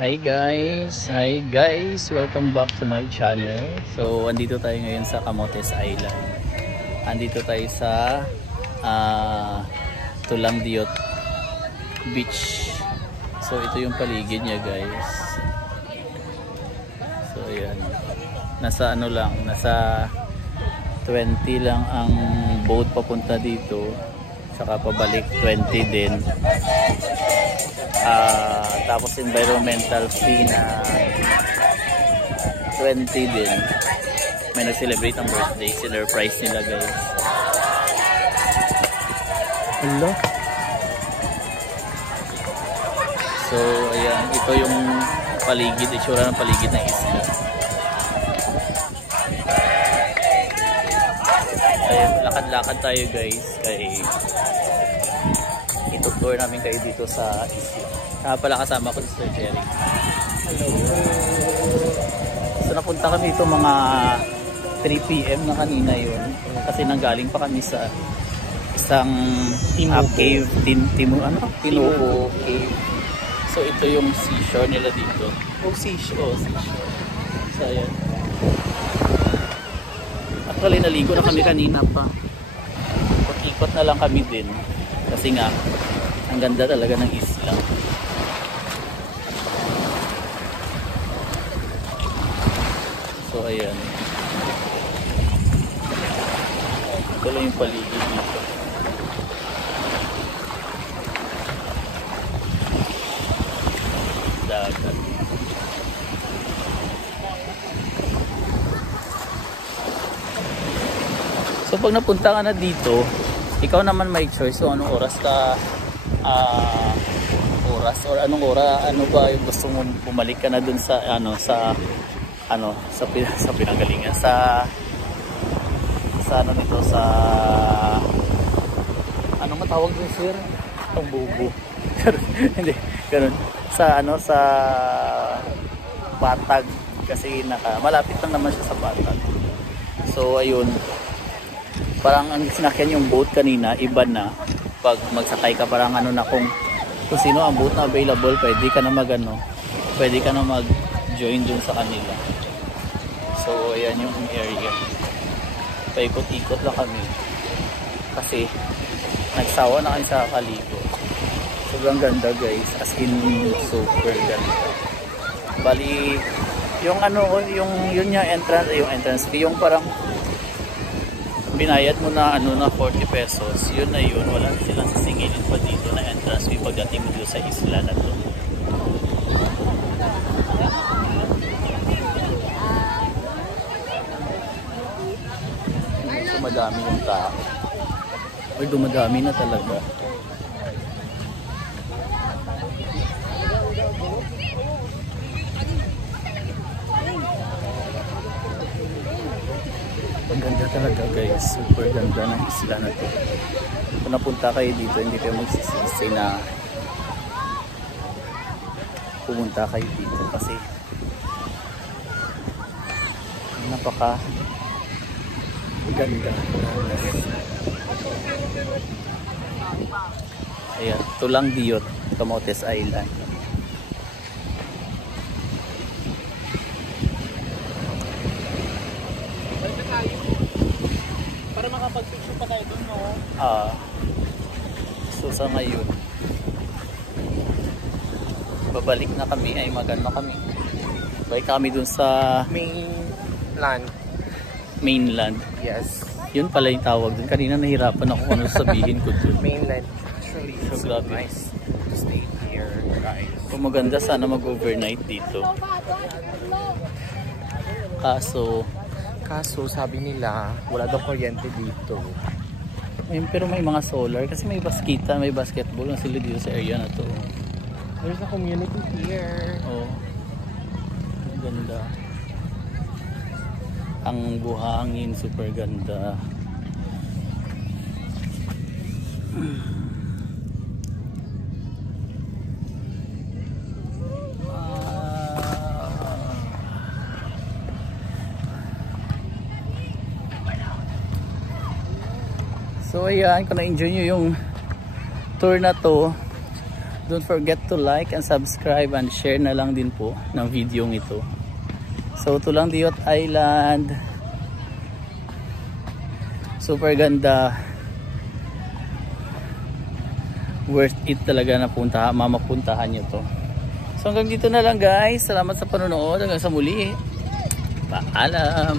Hi guys, welcome back to my channel. So, andito tayo ngayon sa Camotes Island. Andito tayo sa Tulang Diot Beach. So, ito yung paligid niya guys. So, ayan. Nasa ano lang, nasa 20 lang ang boat papunta dito. Saka pabalik 20 din. Tapos environmental fee na 20 din. May nag-celebrate ang birthday, surprise nila guys. Hello. So ayan, ito yung paligid, itsura ng paligid ng isla. Ayan, lakad-lakad tayo guys kay itutour namin kayo dito sa isla. Pala kasama ko si Sir Jerry. Hello. So napunta kami dito mga 3 PM na kanina yun. Kasi nanggaling pa kami sa isang cave, Tinubo Cave. So ito yung seashore nila dito. Seashore. So ayan. Actually naligo na kami kanina pa. Ikot na lang kami din. Kasi nga ang ganda talaga ng isla. So ayan. Ito lang yung paligid dito. Dagat. So pag napunta ka na dito, ikaw naman may choice kung anong oras ka or anong ano ba yung gusto mo bumalik ka na dun sa sa pinanggalingan sa ano nito sa ano matawag din sir ang bubo hindi ganun sa sa Batag kasi malapit lang naman siya sa Batag. So ayun, parang ang sinakyan yung boat kanina iba na pag magsakay ka, parang ano na kung sino ang boat na available, pwede ka na mag join dun sa kanila. So ayan yung area. Paikot-ikot lang kami kasi nagsawa na kami sa kaligo. Sobrang ganda guys, as in super ganda. Bali yung yun yung entrance fee, yung parang binayad mo na na 40 pesos, yun na yun, wala silang sisingilin pa dito na entrance fee pagdating mo dito sa isla na to. So madami yung tao. Ay, dumadami na talaga. Ang ganda talaga guys, super ganda ng isla na to. Kung napunta kayo dito, hindi kayo magsisisi na pumunta kayo dito kasi napaka ganda. Ayan, Tulang Diot, Camotes Island. Para makapag-picture pa tayo doon, no? So sa ngayon babalik na kami, ay magano kami. Balik kami dun sa mainland. Yes. Yun pala yung tawag dun. Kanina nahirapan ako kung ano sabihin ko dun. Mainland. Actually, So grabe. nice to stay here, guys. Kung maganda sana mag-overnight dito. Kaso sabi nila, wala daw kuryente dito. Pero may mga solar kasi may basketball na sila dito sa area na to. There's a community here. Oh. Ang ganda. Ang buhangin super ganda. So ayan, kung na-enjoy nyo yung tour na to, don't forget to like and subscribe and share na lang din po ng video ito. So Tulang Diot Island, super ganda, worth it talaga na mapuntahan nyo to. So hanggang dito na lang guys, salamat sa panonood, hanggang sa muli, paalam.